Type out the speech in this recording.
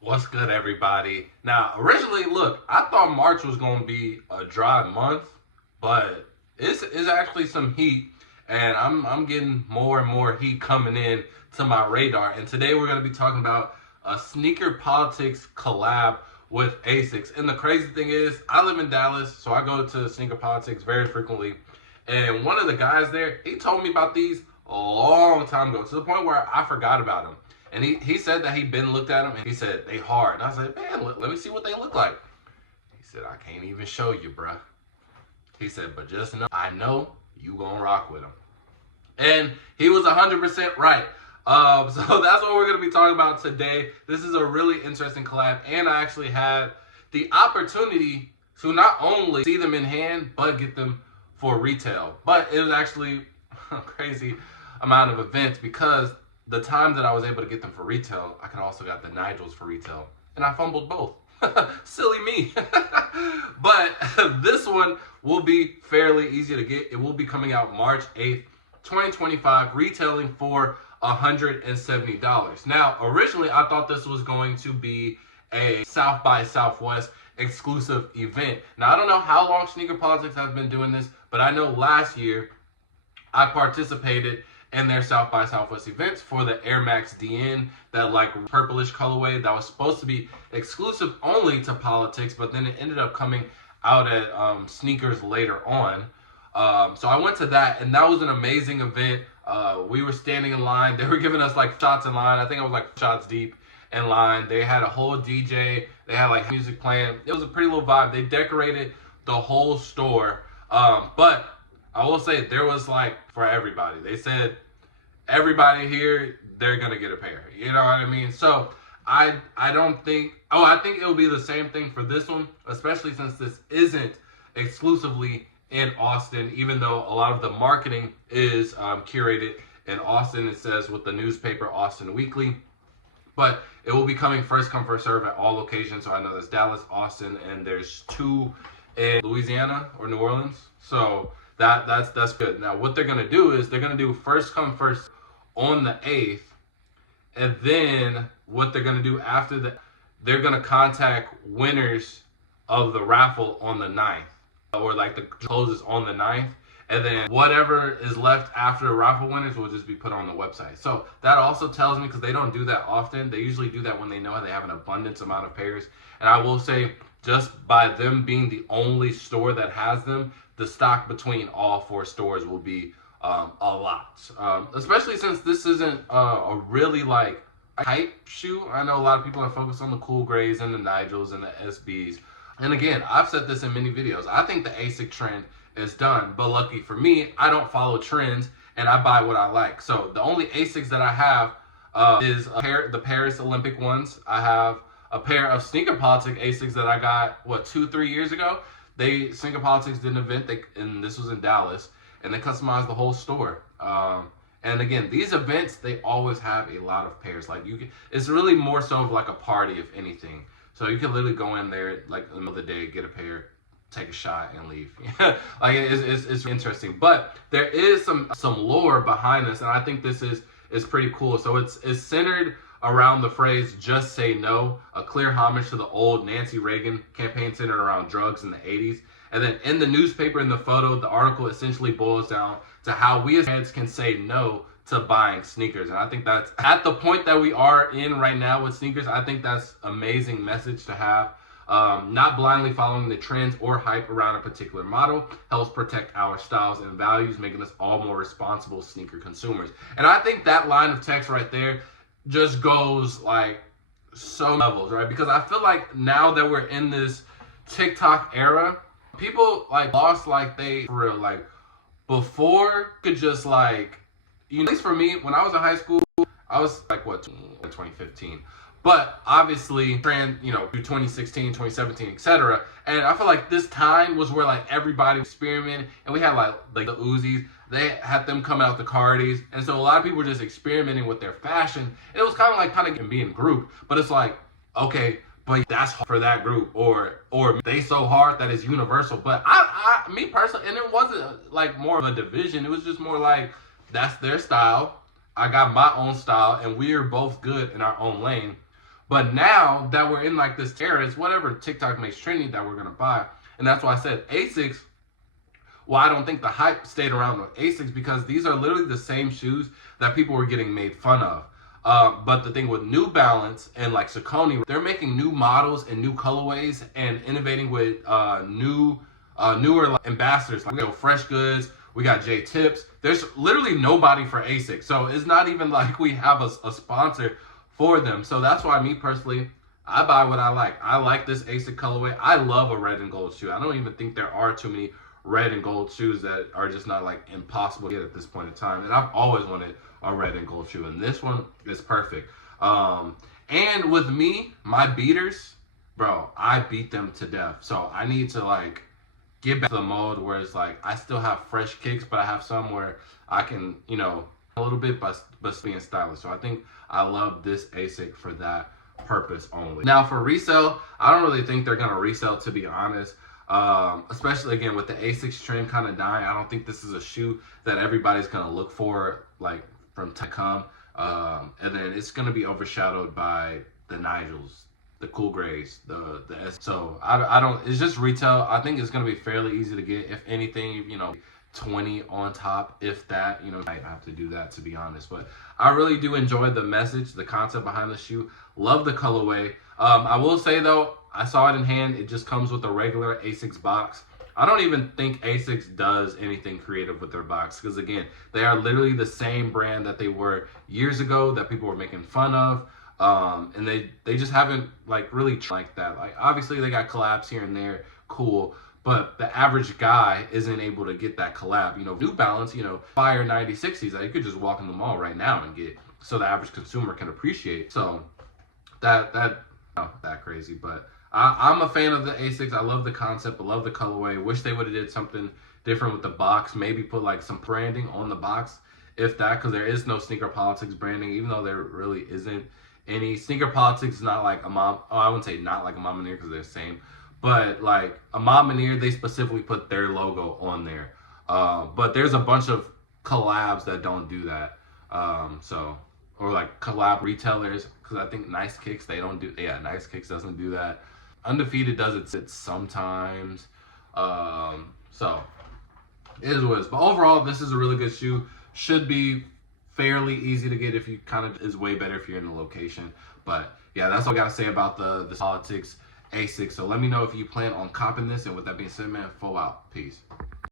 What's good, everybody? Now, originally, look, I thought March was going to be a dry month, but it's actually some heat, and I'm getting more and more heat coming in to my radar. And today we're going to be talking about a sneaker politics collab with ASICS. And the crazy thing is, I live in Dallas, so I go to sneaker politics very frequently. And one of the guys there, he told me about these a long time ago, to the point where I forgot about them. And he said that he'd been looked at them and he said, they hard. And I said, man, let me see what they look like. He said, I can't even show you, bruh. He said, but just know, I know you gonna rock with them. And he was 100% right. So that's what we're gonna be talking about today. This is a really interesting collab. And I actually had the opportunity to not only see them in hand, but get them for retail. But it was actually a crazy amount of events because the time that I was able to get them for retail, I could also got the Nigels for retail. And I fumbled both. Silly me. But this one will be fairly easy to get. It will be coming out March 8th, 2025, retailing for $170. Now, originally, I thought this was going to be a South by Southwest exclusive event. Now, I don't know how long Sneaker Politics has been doing this, but I know last year I participated in their South by Southwest events for the Air Max DN, that like purplish colorway that was supposed to be exclusive only to politics, but then it ended up coming out at sneakers later on. So I went to that, and that was an amazing event. We were standing in line. They were giving us like shots in line. I think I was like shots deep in line. They had a whole DJ. They had like music playing. It was a pretty little vibe. They decorated the whole store. But I will say there was like for everybody. They said everybody here, they're gonna get a pair. You know what I mean? So I don't think. Oh, I think it'll be the same thing for this one, especially since this isn't exclusively in Austin. Even though a lot of the marketing is curated in Austin, it says with the newspaper Austin Weekly. But it will be coming first come first serve at all locations. So I know there's Dallas, Austin, and there's 2 in Louisiana or New Orleans. So that's good. Now what they're gonna do is they're gonna do first come first on the 8th, and then what they're gonna do after that, they're gonna contact winners of the raffle on the 9th, or like the closes on the 9th, and then whatever is left after the raffle winners will just be put on the website. So that also tells me, because they don't do that often, they usually do that when they know they have an abundance amount of pairs. And I will say, just by them being the only store that has them, the stock between all 4 stores will be a lot. Especially since this isn't a really like hype shoe. I know a lot of people are focused on the cool grays and the Nigels and the SBs. And again, I've said this in many videos. I think the ASIC trend is done, but lucky for me, I don't follow trends and I buy what I like. So the only ASICs that I have is the Paris Olympic ones. I have a pair of Sneaker Politics ASICs that I got, 2-3 years ago. Sneaker Politics did an event, and this was in Dallas, and they customized the whole store. And again, these events, they always have a lot of pairs. Like it's really more so of like a party, if anything. So you can literally go in there like in the middle of the day, get a pair, take a shot, and leave. Like it's interesting. But there is some lore behind this, and I think this is pretty cool. So it's centered around the phrase "just say no," a clear homage to the old Nancy Reagan campaign centered around drugs in the 80s. And then in the newspaper, in the photo, the article essentially boils down to how we as fans can say no to buying sneakers. And I think that's at the point that we are in right now with sneakers. I think that's an amazing message to have. Not blindly following the trends or hype around a particular model helps protect our styles and values, making us all more responsible sneaker consumers. And I think that line of text right there just goes like so levels, right? Because I feel like now that we're in this TikTok era, people like lost like they for real, like before could just like, at least for me, when I was in high school, I was like 2015. But obviously, through 2016, 2017, etc. And I feel like this time was where like everybody was experimenting, and we had like the Uzis. They had them coming out the Cardis, and so a lot of people were just experimenting with their fashion. And it was kind of being grouped, but it's like, okay, but that's for that group, or they so hard that it's universal. But me personally, and it wasn't like more of a division. It was just more like that's their style. I got my own style, and we are both good in our own lane. But now that we're in like this era, it's whatever TikTok makes trendy that we're gonna buy. And that's why I said ASICS. Well, I don't think the hype stayed around with ASICS because these are literally the same shoes that people were getting made fun of. But the thing with New Balance and like Saucony, they're making new models and new colorways and innovating with newer like, ambassadors. Like we got Fresh Goods, we got J Tips. There's literally nobody for ASICS, so it's not even like we have a sponsor for them. So that's why me personally, I buy what I like. I like this ASIC colorway. I love a red and gold shoe. I don't even think there are too many red and gold shoes that are just not like impossible to get at this point in time. And I've always wanted a red and gold shoe, and this one is perfect. And with me, my beaters, bro, I beat them to death. So I need to like get back to the mode where it's like I still have fresh kicks, but I have some where I can, a little bit, but being stylish. So I think I love this ASIC for that purpose only. Now for resale, I don't really think they're gonna resell, to be honest. Especially again with the ASICS trend kind of dying. I don't think this is a shoe that everybody's gonna look for like from to come. And then it's gonna be overshadowed by the Nigels, the Cool Grays, the S. So I don't. It's just retail. I think it's gonna be fairly easy to get. If anything, 20 on top, if that. Might have to do that, to be honest. But I really do enjoy the message, the concept behind the shoe. Love the colorway. I will say though, I saw it in hand. It just comes with a regular ASICS box. I don't even think ASICS does anything creative with their box because again, they are literally the same brand that they were years ago that people were making fun of. And they just haven't like really like that. Like obviously they got collabs here and there, cool. But the average guy isn't able to get that collab. New Balance, Fire 9060s that you could just walk in the mall right now and get, so the average consumer can appreciate. So that not that crazy, but I'm a fan of the ASICS. I love the concept. I love the colorway. Wish they would have did something different with the box. Maybe put like some branding on the box, if that, because there is no Sneaker Politics branding, even though there really isn't any. Sneaker Politics is not like a mom. Oh, I wouldn't say not like a Mom and Ear because they're the same. But like a Mom and Ear, they specifically put their logo on there. But there's a bunch of collabs that don't do that. Or like collab retailers, because I think Nice Kicks, they don't do. Yeah, Nice Kicks doesn't do that. Undefeated does it sometimes. So it is what it is. But overall, this is a really good shoe. Should be fairly easy to get if you kind of, is way better if you're in the location. But yeah, that's all I gotta say about the Politics ASICS. So let me know if you plan on copping this. And with that being said, man, full out. Peace.